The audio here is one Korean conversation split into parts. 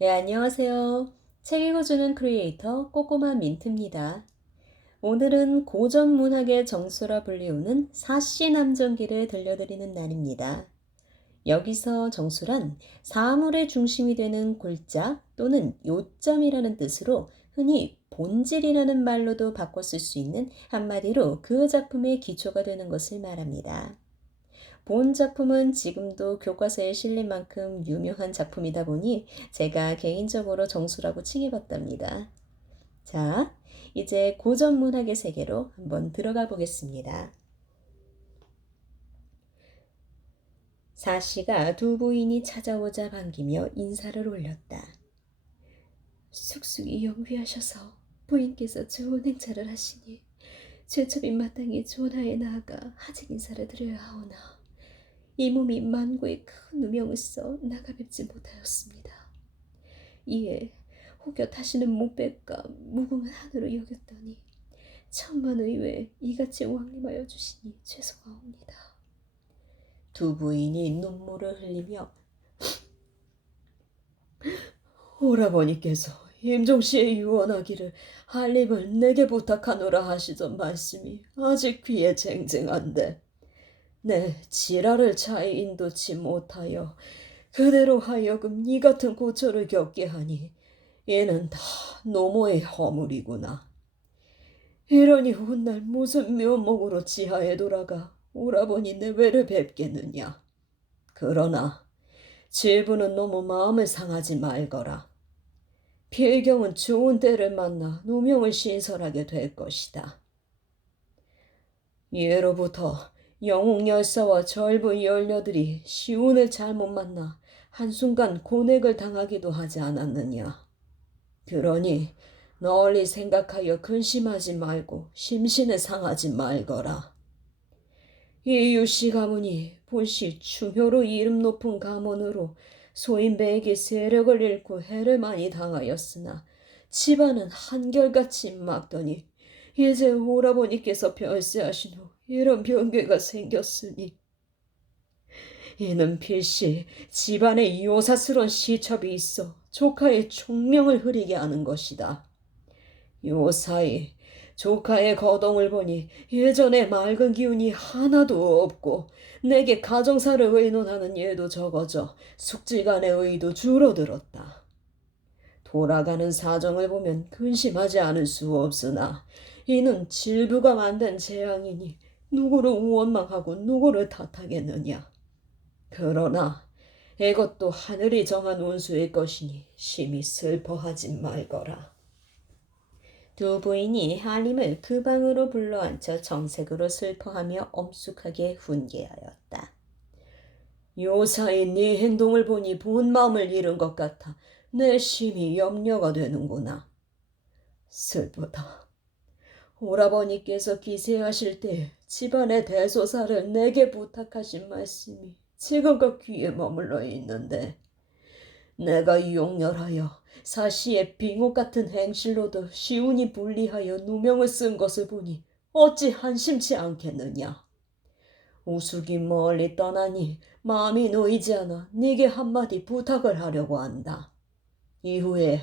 네, 안녕하세요. 책 읽어주는 크리에이터 꼬꼬마 민트입니다. 오늘은 고전 문학의 정수라 불리우는 사시 남정기를 들려드리는 날입니다. 여기서 정수란 사물의 중심이 되는 골자 또는 요점이라는 뜻으로 흔히 본질이라는 말로도 바꿔 쓸 수 있는 한마디로 그 작품의 기초가 되는 것을 말합니다. 본 작품은 지금도 교과서에 실린 만큼 유명한 작품이다 보니 제가 개인적으로 정수라고 칭해봤답니다. 자, 이제 고전 문학의 세계로 한번 들어가 보겠습니다. 사씨가 두 부인이 찾아오자 반기며 인사를 올렸다. 쑥쑥이 영위하셔서 부인께서 좋은 행차를 하시니 죄첩인 마땅히 조나에 나아가 하직 인사를 드려야 하오나 이 몸이 만고의 큰 누명을 써 나가뵙지 못하였습니다. 이에 혹여 다시는 못 뵐까 무궁한 한으로 여겼더니 천만의외 이같이 왕림하여 주시니 죄송하옵니다. 두 부인이 눈물을 흘리며 오라버니께서 임종씨의 유언하기를 한림을 내게 부탁하노라 하시던 말씀이 아직 귀에 쟁쟁한데 내 지랄을 잘 인도치 못하여 그대로 하여금 이 같은 고초를 겪게 하니 얘는 다 노모의 허물이구나. 이러니 훗날 무슨 묘목으로 지하에 돌아가 오라버니 내외를 뵙겠느냐. 그러나 질부는 너무 마음을 상하지 말거라. 필경은 좋은 때를 만나 누명을 신설하게 될 것이다. 예로부터 영웅열사와 절부 열녀들이 시운을 잘못 만나 한순간 고뇌를 당하기도 하지 않았느냐. 그러니 널리 생각하여 근심하지 말고 심신을 상하지 말거라. 이 유씨 가문이 본시 충효로 이름 높은 가문으로 소인배에게 세력을 잃고 해를 많이 당하였으나 집안은 한결같이 막더니 이제 오라버니께서 별세하신 후 이런 변괴가 생겼으니 이는 필시 집안에 요사스런 시첩이 있어 조카의 총명을 흐리게 하는 것이다. 요사이 조카의 거동을 보니 예전에 맑은 기운이 하나도 없고 내게 가정사를 의논하는 일도 적어져 숙지간의 의도 줄어들었다. 돌아가는 사정을 보면 근심하지 않을 수 없으나 이는 질부가 만든 재앙이니 누구를 원망하고 누구를 탓하겠느냐. 그러나 이것도 하늘이 정한 운수일 것이니 심히 슬퍼하지 말거라. 두 부인이 한림을 그 방으로 불러앉혀 정색으로 슬퍼하며 엄숙하게 훈계하였다. 요사이 네 행동을 보니 본 마음을 잃은 것 같아 내 심히 염려가 되는구나. 슬프다. 오라버니께서 기세하실 때 집안의 대소사를 내게 부탁하신 말씀이 지금껏 귀에 머물러 있는데 내가 용렬하여 사시의 빙옥 같은 행실로도 시운이 불리하여 누명을 쓴 것을 보니 어찌 한심치 않겠느냐. 우숙이 멀리 떠나니 마음이 놓이지 않아 네게 한마디 부탁을 하려고 한다. 이후에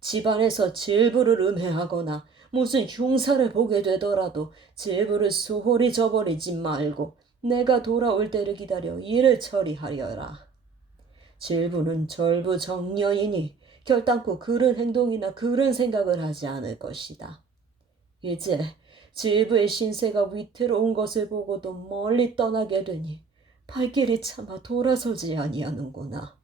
집안에서 질부를 음해하거나 무슨 흉사를 보게 되더라도 질부를 소홀히 저버리지 말고 내가 돌아올 때를 기다려 일을 처리하려라. 질부는 절부정녀이니 결단코 그런 행동이나 그런 생각을 하지 않을 것이다. 이제 질부의 신세가 위태로운 것을 보고도 멀리 떠나게 되니 발길이 차마 돌아서지 아니하는구나.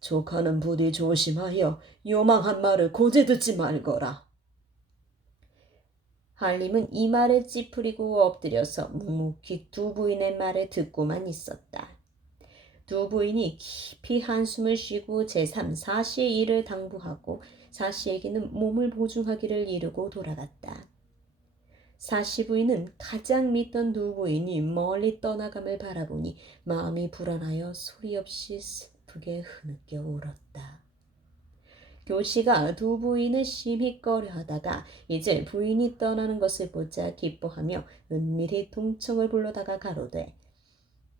조카는 부디 조심하여 요망한 말을 고제 듣지 말거라. 한림은 이 말을 찌푸리고 엎드려서 묵묵히 두 부인의 말을 듣고만 있었다. 두 부인이 깊이 한숨을 쉬고 제3, 사시의 일을 당부하고 사시에게는 몸을 보증하기를 이르고 돌아갔다. 사시 부인은 가장 믿던 두 부인이 멀리 떠나감을 바라보니 마음이 불안하여 소리 없이 슬프게 흐느껴 울었다. 교시가 두 부인을 심히 꺼려하다가 이제 부인이 떠나는 것을 보자 기뻐하며 은밀히 동청을 불러다가 가로되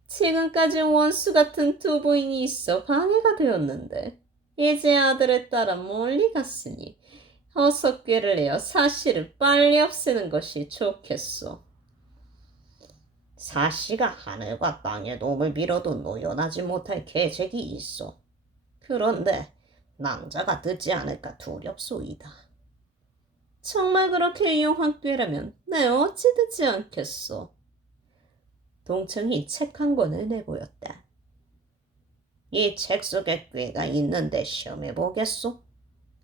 지금까지 원수 같은 두 부인이 있어 방해가 되었는데 이제 아들에 따라 멀리 갔으니 어서 꾀를 내어 사씨를 빨리 없애는 것이 좋겠소. 사씨가 하늘과 땅의 도움을 빌어도 노연하지 못할 계책이 있어. 그런데 낭자가 듣지 않을까 두렵소이다. 정말 그렇게 유용한 꾀라면 내 어찌 듣지 않겠소. 동청이 책 한 권을 내보였다. 이 책 속에 꾀가 있는데 시험해 보겠소?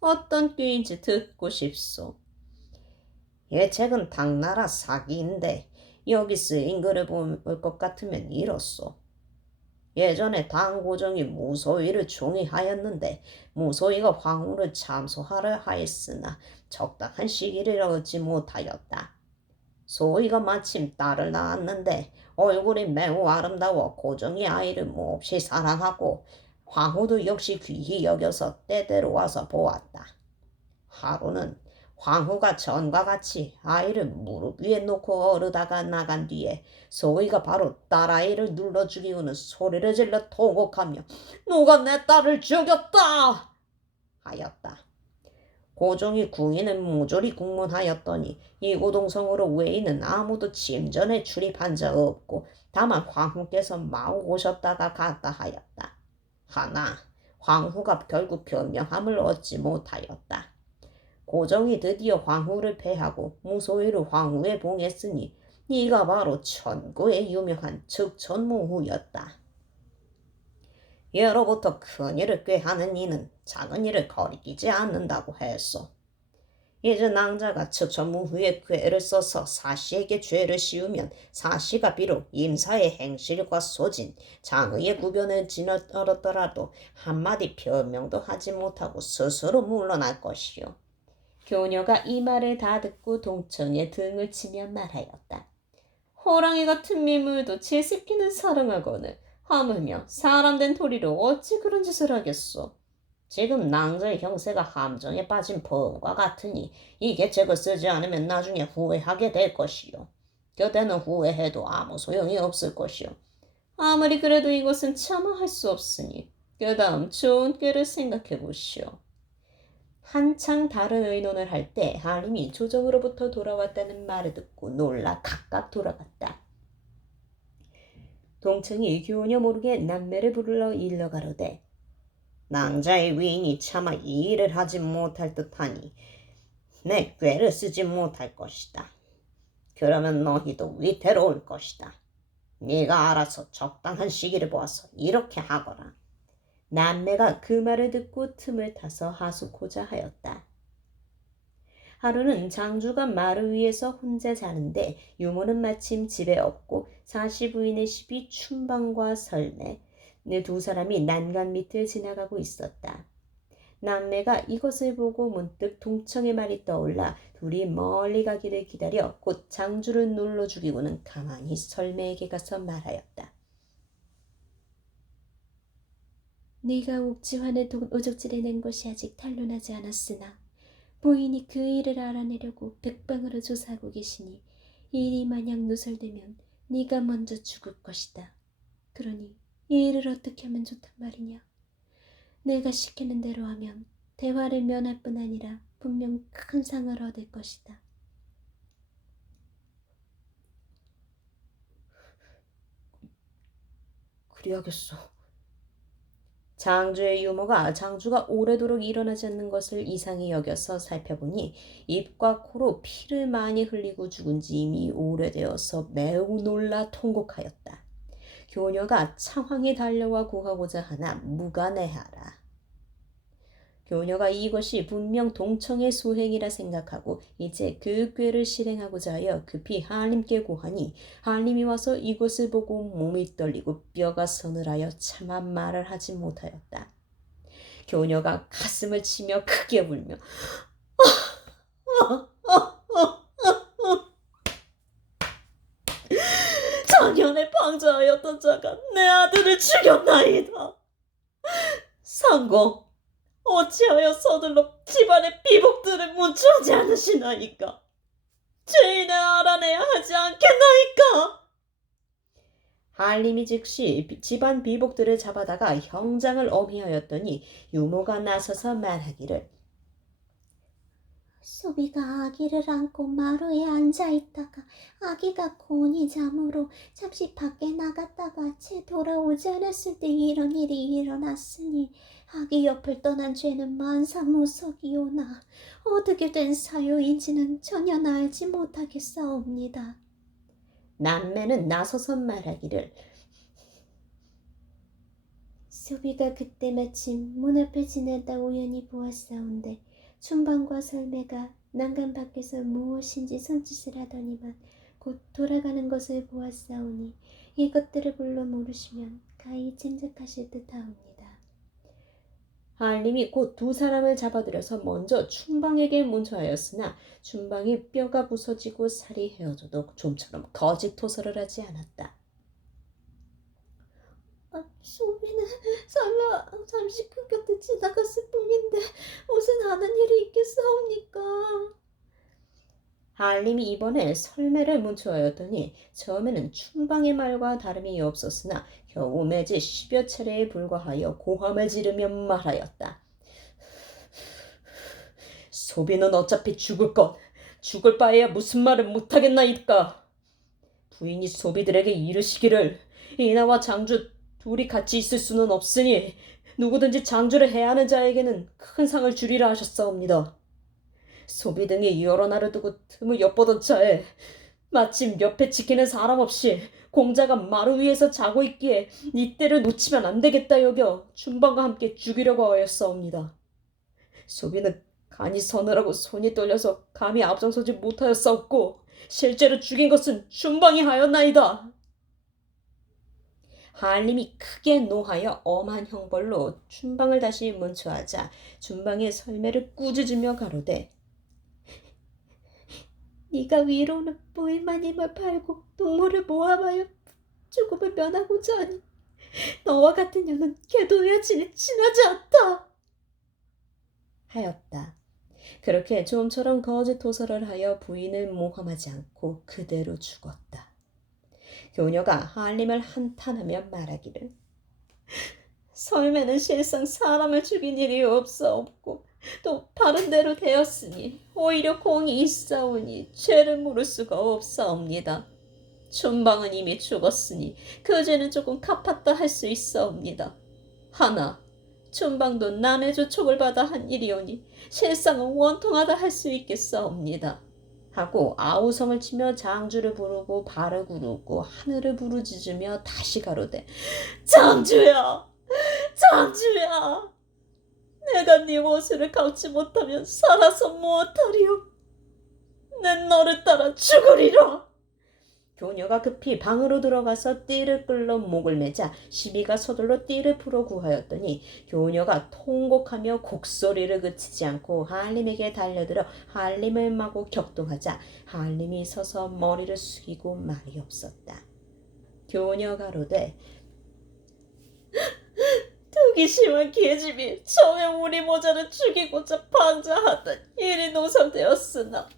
어떤 꾀인지 듣고 싶소. 이 책은 당나라 사기인데 여기 쓰인 글을 볼 것 같으면 이렇소. 예전에 당고정이 무소위를 총애하였는데 무소위가 황후를 참소하려 하였으나 적당한 시기를 얻지 못하였다. 소위가 마침 딸을 낳았는데 얼굴이 매우 아름다워 고정이 아이를 몹시 사랑하고 황후도 역시 귀히 여겨서 때때로 와서 보았다. 하루는 황후가 전과 같이 아이를 무릎 위에 놓고 어르다가 나간 뒤에 소위가 바로 딸아이를 눌러 죽이고는 소리를 질러 통곡하며 누가 내 딸을 죽였다 하였다. 고종이 궁인을 모조리 국문하였더니 이고동성으로 외에는 아무도 침전에 출입한 자 없고 다만 황후께서 마구 오셨다가 갔다 하였다. 하나 황후가 결국 변명함을 얻지 못하였다. 고종이 드디어 황후를 패하고 무소위를 황후에 봉했으니 이가 바로 천구의 유명한 즉천무후였다. 예로부터 큰 일을 꾀하는 이는 작은 일을 거리끼지 않는다고 했소. 이제 낭자가 즉천무후의 꾀를 써서 사씨에게 죄를 씌우면 사씨가 비록 임사의 행실과 소진, 장의의 구변을 지너더라도 한마디 변명도 하지 못하고 스스로 물러날 것이요. 교녀가 이 말을 다 듣고 동청의 등을 치며 말하였다. 호랑이 같은 미물도 제 새끼는 사랑하거늘 하물며 사람된 도리로 어찌 그런 짓을 하겠소. 지금 낭자의 형세가 함정에 빠진 범과 같으니 이 계책을 쓰지 않으면 나중에 후회하게 될 것이요. 그때는 후회해도 아무 소용이 없을 것이요. 아무리 그래도 이것은 차마 할 수 없으니 그 다음 좋은 꾀를 생각해 보시오. 한창 다른 의논을 할 때 하림이 조정으로부터 돌아왔다는 말을 듣고 놀라 각각 돌아갔다. 동청이 교녀 모르게 남매를 불러 일러 가로되 낭자의 위인이 차마 이 일을 하지 못할 듯하니 내 꾀를 쓰지 못할 것이다. 그러면 너희도 위태로울 것이다. 네가 알아서 적당한 시기를 보아서 이렇게 하거라. 남매가 그 말을 듣고 틈을 타서 하숙고자 하였다. 하루는 장주가 마루 위에서 혼자 자는데 유모는 마침 집에 없고 사시 부인의 집이 춘방과 설매, 두 사람이 난간 밑을 지나가고 있었다. 남매가 이것을 보고 문득 동청의 말이 떠올라 둘이 멀리 가기를 기다려 곧 장주를 눌러 죽이고는 가만히 설매에게 가서 말하였다. 네가 옥지환의 오적질을 낸 것이 아직 탄로나지 않았으나 부인이 그 일을 알아내려고 백방으로 조사하고 계시니 일이 만약 누설되면 네가 먼저 죽을 것이다. 그러니 이 일을 어떻게 하면 좋단 말이냐. 내가 시키는 대로 하면 대화를 면할 뿐 아니라 분명 큰 상을 얻을 것이다. 그리하겠소. 장주의 유모가 장주가 오래도록 일어나지 않는 것을 이상히 여겨서 살펴보니 입과 코로 피를 많이 흘리고 죽은 지 이미 오래되어서 매우 놀라 통곡하였다. 교녀가 창황에 달려와 구하고자 하나 무간해하라. 교녀가 이것이 분명 동청의 소행이라 생각하고 이제 그 꾀를 실행하고자 하여 급히 하림께 고하니 하림이 와서 이것을 보고 몸이 떨리고 뼈가 서늘하여 차마 말을 하지 못하였다. 교녀가 가슴을 치며 크게 울며 작년에 방자하였던 자가 내 아들을 죽였나이다. 상공, 어찌하여 서둘러 집안의 비복들을 문추하지 않으시나이까? 죄인을 알아내야 하지 않겠나이까? 한림이 즉시 집안 비복들을 잡아다가 형장을 엄히하였더니 유모가 나서서 말하기를 소비가 아기를 안고 마루에 앉아있다가 아기가 곤히 잠으로 잠시 밖에 나갔다가 채 돌아오지 않았을 때 이런 일이 일어났으니 아기 옆을 떠난 죄는 만사무석이오나 어떻게 된 사유인지는 전혀 알지 못하겠사옵니다. 남매는 나서서 말하기를 소비가 그때 마침 문 앞을 지나다 우연히 보았사온데 춘방과 설매가 난간 밖에서 무엇인지 손짓을 하더니만 곧 돌아가는 것을 보았사오니 이것들을 불러 모르시면 가히 짐작하실 듯하옵니다. 한림이 곧 두 사람을 잡아들여서 먼저 춘방에게 문초하였으나 춘방이 뼈가 부서지고 살이 헤어져도 좀처럼 거짓토설을 하지 않았다. 소비는 설마 잠시 그 곁에 지나갔을 뿐인데 무슨 하는 일이 있겠사옵니까? 한림이 이번에 설매를 문초하였더니 처음에는 춘방의 말과 다름이 없었으나 겨우 매지 10여 차례에 불과하여 고함을 지르며 말하였다. 소비는 어차피 죽을 것, 죽을 바에야 무슨 말을 못하겠나이까. 부인이 소비들에게 이르시기를 이나와 장주 둘이 같이 있을 수는 없으니 누구든지 장주를 해야 하는 자에게는 큰 상을 주리라 하셨사옵니다. 소비 등이 여러 날을 두고 틈을 엿보던 차에 마침 옆에 지키는 사람 없이 공자가 마루 위에서 자고 있기에 이때를 놓치면 안 되겠다 여겨 춘방과 함께 죽이려고 하였사옵니다. 소비는 간이 서늘하고 손이 떨려서 감히 앞장서지 못하였사옵고 실제로 죽인 것은 춘방이 하였나이다. 한림이 크게 노하여 엄한 형벌로 춘방을 다시 문초하자 춘방의 설매를 꾸짖으며 가로되 네가 위로는 부인만 힘을 팔고 동물을 모함하여 죽음을 면하고자 하니 너와 같은 년은 걔도 여친이 친하지 않다 하였다. 그렇게 좀처럼 거짓토설을 하여 부인을 모함하지 않고 그대로 죽었다. 교녀가 한림을 한탄하며 말하기를 설매는 실상 사람을 죽인 일이 없사옵고 또 바른대로 되었으니 오히려 공이 있사오니 죄를 물을 수가 없사옵니다. 춘방은 이미 죽었으니 그 죄는 조금 갚았다 할 수 있사옵니다. 하나 춘방도 남의 조촉을 받아 한 일이오니 실상은 원통하다 할 수 있겠사옵니다. 하고 아우성을 치며 장주를 부르고 발을 구르고 하늘을 부르짖으며 다시 가로되 장주야 장주야 내가 네 원수를 갚지 못하면 살아서 무엇하리요. 난 너를 따라 죽으리라. 교녀가 급히 방으로 들어가서 띠를 끌러 목을 매자 시비가 서둘러 띠를 풀어 구하였더니 교녀가 통곡하며 곡소리를 그치지 않고 한림에게 달려들어 한림을 마구 격동하자 한림이 서서 머리를 숙이고 말이 없었다. 교녀 가로되 두기 심한 계집이 처음에 우리 모자를 죽이고자 방자하던 일이 노선되었으나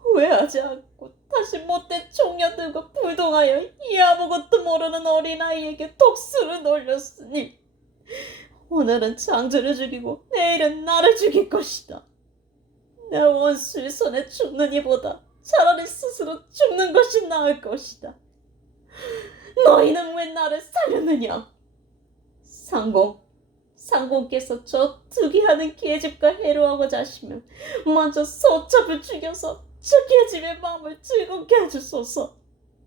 후회하지 않고 다시 못된 총녀 들고 불동하여 이 아무것도 모르는 어린아이에게 독수를 놀렸으니 오늘은 장주를 죽이고 내일은 나를 죽일 것이다. 내 원수의 손에 죽는 이보다 차라리 스스로 죽는 것이 나을 것이다. 너희는 왜 나를 살렸느냐? 상공께서 저 투기하는 계집과 해로하고자 하시면 먼저 소첩을 죽여서 저 계집의 마음을 즐겁게 해주소서.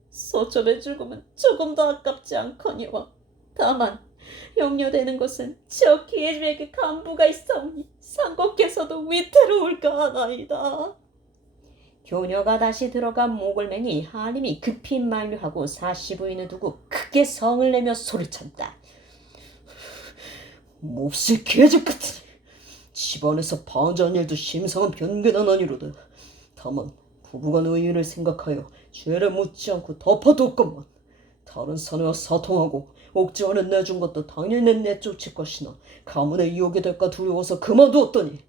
소첩의 죽음은 조금도 아깝지 않거니와 다만 염려되는 것은 저 계집에게 간부가 있사오니 상공께서도 위태로울까 하나이다. 교녀가 다시 들어가 목을 매니 한림이 급히 만류하고 사시부인을 두고 크게 성을 내며 소리쳤다. 몹시 계집 같으니 집안에서 방자한 일도 심상한 변개는 아니로다. 다만 부부간 의인을 생각하여 죄를 묻지 않고 덮어도 없건만 다른 사내와 사통하고 옥지원에 내준 것도 당연히 내쫓을 것이나 가문에 이오게 될까 두려워서 그만두었더니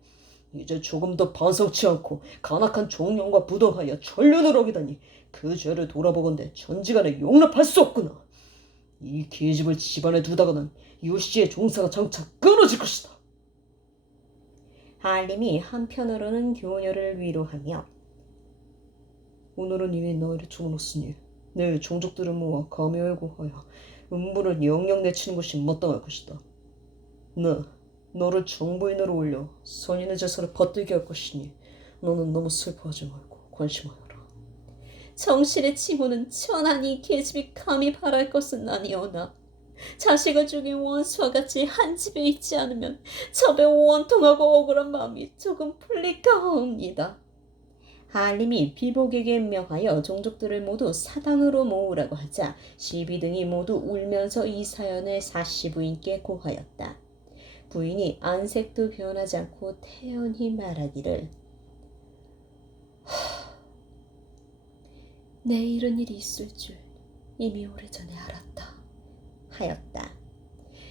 이제 조금 더 반성치 않고 간악한 종년과 부동하여 천륜을 어기다니 그 죄를 돌아보건대 전지간에 용납할 수 없구나. 이 계집을 집안에 두다가는 요씨의 종사가 장차 끊어질 것이다. 한림이 한편으로는 교녀를 위로하며 오늘은 이미 너희를 주문했으니 내일 종족들을 모아 가묘에 고하여 음부를 영영 내치는 것이 마땅할 것이다. 너를 정부인으로 올려 선인의 제사를 받들게 할 것이니 너는 너무 슬퍼하지 말고 관심하여라. 정실의 칭호는 천하니 계집이 감히 바랄 것은 아니오나 자식을 죽인 원수와 같이 한 집에 있지 않으면 첩에 원통하고 억울한 마음이 조금 풀릴까 하옵니다. 한림이 비복에게 명하여 종족들을 모두 사당으로 모으라고 하자 시비 등이 모두 울면서 이 사연을 사씨 부인께 고하였다. 부인이 안색도 변하지 않고 태연히 말하기를 내 이런 일이 있을 줄 이미 오래전에 알았다 하였다.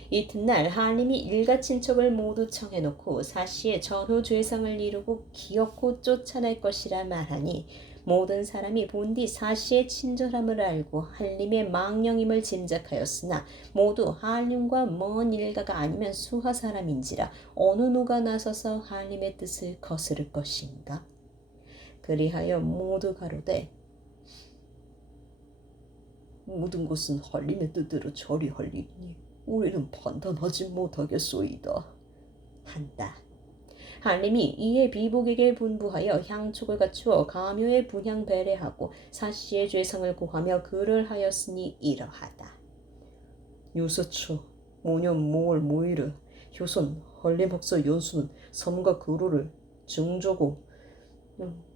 이튿날 한림이 일가 친척을 모두 청해놓고 사씨의 전후죄상을 이루고 기어코 쫓아낼 것이라 말하니 모든 사람이 본디 사씨의 친절함을 알고 한림의 망령임을 짐작하였으나 모두 한림과 먼 일가가 아니면 수하 사람인지라 어느 누가 나서서 한림의 뜻을 거스를 것인가. 그리하여 모두 가로되 모든 것은 한림의 뜻대로 처리할 일이니 우리는 판단하지 못하겠소이다. 한다. 한림이 이에 비복에게 분부하여 향촉을 갖추어 가묘에 분향 배례하고 사씨의 죄상을 고하며 글을 하였으니 이러하다. 유세처 5년 5월 5일에 효선 한림학사 연수는 삼가 그로를 증조고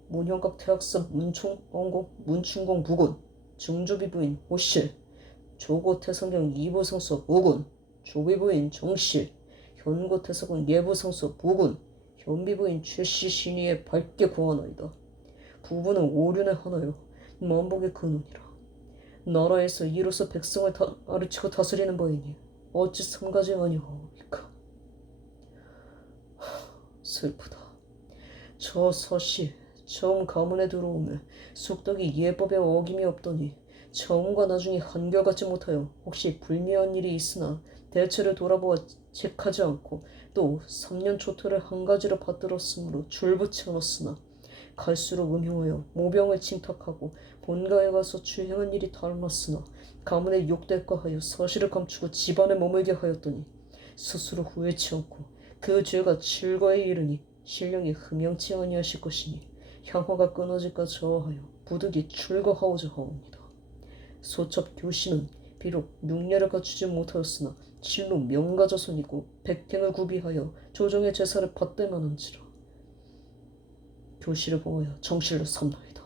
문형각 태학사 문충공 부군 증조비부인 호실 조고태성경 이부성서 부군 조비부인 정실 현고태성군 예부성서 부군 현비부인 최씨 신의에 밝게 구하나이다. 부부는 오륜의 하나요 만복의 근원이라. 나라에서 이로써 백성을 아르치고 다스리는 바이니 어찌 삼가지 아니하오이까. 슬프다. 저 서씨 처음 가문에 들어오매 숙덕이 예법에 어김이 없더니 처음과 나중에 한결같지 못하여 혹시 불미한 일이 있으나 대체를 돌아보아 책하지 않고 또 3년 초토를 한 가지로 받들었으므로 줄붙지 않았으나 갈수록 음흉하여 모병을 침탁하고 본가에 가서 주행한 일이 닮았으나 가문에 욕될까 하여 사실을 감추고 집안에 머물게 하였더니 스스로 후회치 않고 그 죄가 질과에 이르니 신령이 흠양치 아니하실 것이니 향화가 끊어질까 저하여 부득이 출거하오자 하옵니다. 소첩 교씨는 비록 능례를 갖추지 못하였으나 실로 명가자손이고 백행을 구비하여 조정의 제사를 받들 만한지라. 교씨를 보하여 정실로 삼나이다.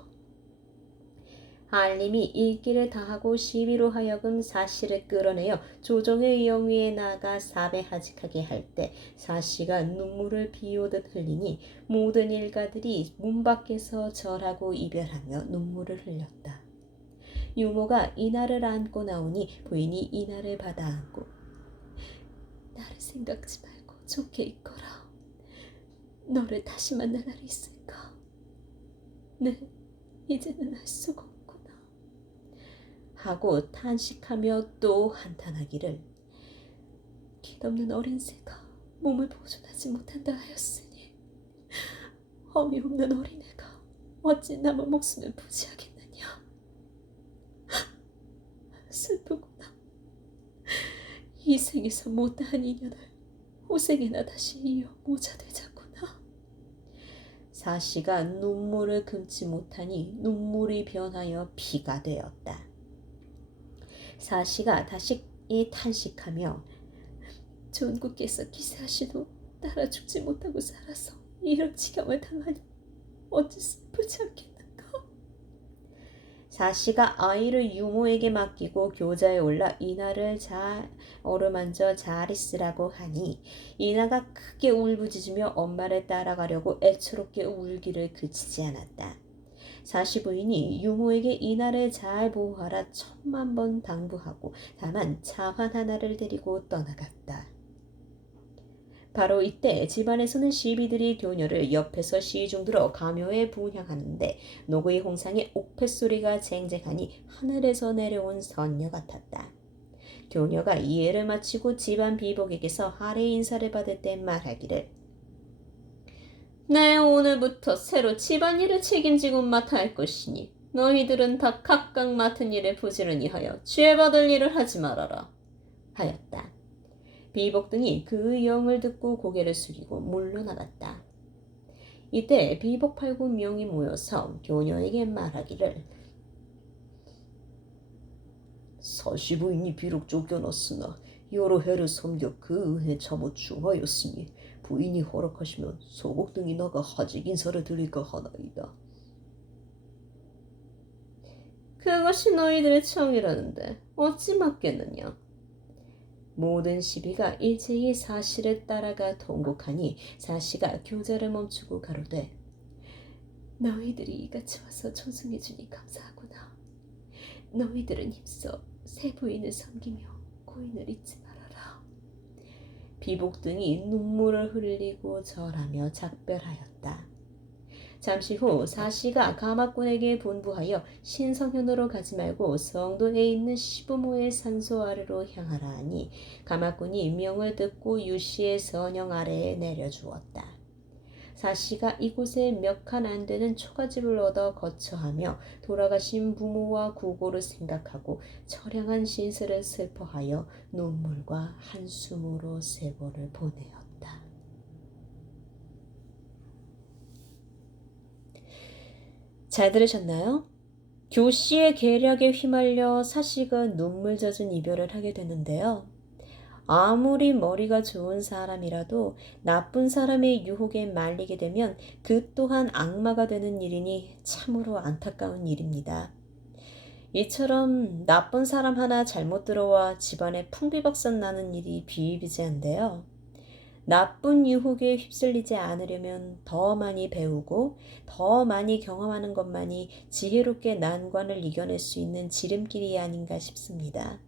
한림이 일기를 다하고 시비로 하여금 사씨를 끌어내어 조정의 영위에 나가 사배하직하게 할 때 사씨가 눈물을 비오듯 흘리니 모든 일가들이 문 밖에서 절하고 이별하며 눈물을 흘렸다. 유모가 이날을 안고 나오니 부인이 이날을 받아 안고 나를 생각지 말고 좋게 있거라. 너를 다시 만날 날이 있을까? 네, 이제는 알 수가 없구나. 하고 탄식하며 또 한탄하기를 깃없는 어린 새가 몸을 보존하지 못한다 하였으니 험이 없는 어린애가 어찌 남의 목숨을 부지하겠느냐. 슬프구나. 이 생에서 못다한 인연을 후생에나 다시 이어 모자되자꾸나. 사씨가 눈물을 금치 못하니 눈물이 변하여 피가 되었다. 사씨가 다시 탄식하며 존국께서 기사하신 후 따라 죽지 못하고 살아서 이런 지경을 당하니 어찌 슬프지 않겠는가. 사씨가 아이를 유모에게 맡기고 교자에 올라 이나를 잘 어루만져 잘 있으라고 하니 이나가 크게 울부짖으며 엄마를 따라가려고 애처롭게 울기를 그치지 않았다. 사씨 부인이 유모에게 이나를 잘 보호하라 10,000번 당부하고 다만 차환 하나를 데리고 떠나갔다. 바로 이때 집안에서는 시비들이 교녀를 옆에서 시중들어 가묘에 분향하는데 노구의 홍상에 옥패소리가 쟁쟁하니 하늘에서 내려온 선녀 같았다. 교녀가 이해를 마치고 집안 비복에게서 하례 인사를 받을 때 말하기를 네, 오늘부터 새로 집안일을 책임지고 맡아 할 것이니 너희들은 다 각각 맡은 일에 부지런히 하여 죄받을 일을 하지 말아라 하였다. 비복 등이 그 영을 듣고 고개를 숙이고 물러나갔다. 이때 비복 8~9명이 모여서 교녀에게 말하기를 사시 부인이 비록 쫓겨났으나 여러 해를 섬겨 그 은혜 참으 중하였으니 부인이 허락하시면 소복 등이 나가 하직 인사를 드릴까 하나이다. 그것이 너희들의 청이라는데 어찌 맡겠느냐. 모든 시비가 일제히 사시를 따라가 통곡하니 사시가 교자를 멈추고 가로되 너희들이 이같이 와서 초승해주니 감사하구나. 너희들은 힘써 새 부인을 섬기며 고인을 잊지 말아라. 비복 등이 눈물을 흘리고 절하며 작별하였다. 잠시 후 사시가 가마꾼에게 분부하여 신성현으로 가지 말고 성도에 있는 시부모의 산소 아래로 향하라 하니 가마꾼이 명을 듣고 유씨의 선영 아래에 내려주었다. 사시가 이곳에 몇 칸 안 되는 초가집을 얻어 거처하며 돌아가신 부모와 구고를 생각하고 처량한 신세를 슬퍼하여 눈물과 한숨으로 세월을 보내었다. 잘 들으셨나요? 교씨의 계략에 휘말려 사시가 눈물 젖은 이별을 하게 되는데요. 아무리 머리가 좋은 사람이라도 나쁜 사람의 유혹에 말리게 되면 그 또한 악마가 되는 일이니 참으로 안타까운 일입니다. 이처럼 나쁜 사람 하나 잘못 들어와 집안에 풍비박산 나는 일이 비일비재한데요. 나쁜 유혹에 휩쓸리지 않으려면 더 많이 배우고 더 많이 경험하는 것만이 지혜롭게 난관을 이겨낼 수 있는 지름길이 아닌가 싶습니다.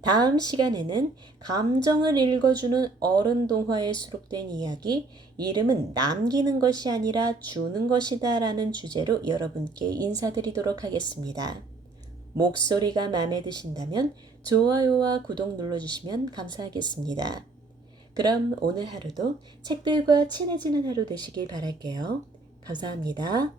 다음 시간에는 감정을 읽어주는 어른 동화에 수록된 이야기 이름은 남기는 것이 아니라 주는 것이다 라는 주제로 여러분께 인사드리도록 하겠습니다. 목소리가 마음에 드신다면 좋아요와 구독 눌러주시면 감사하겠습니다. 그럼 오늘 하루도 책들과 친해지는 하루 되시길 바랄게요. 감사합니다.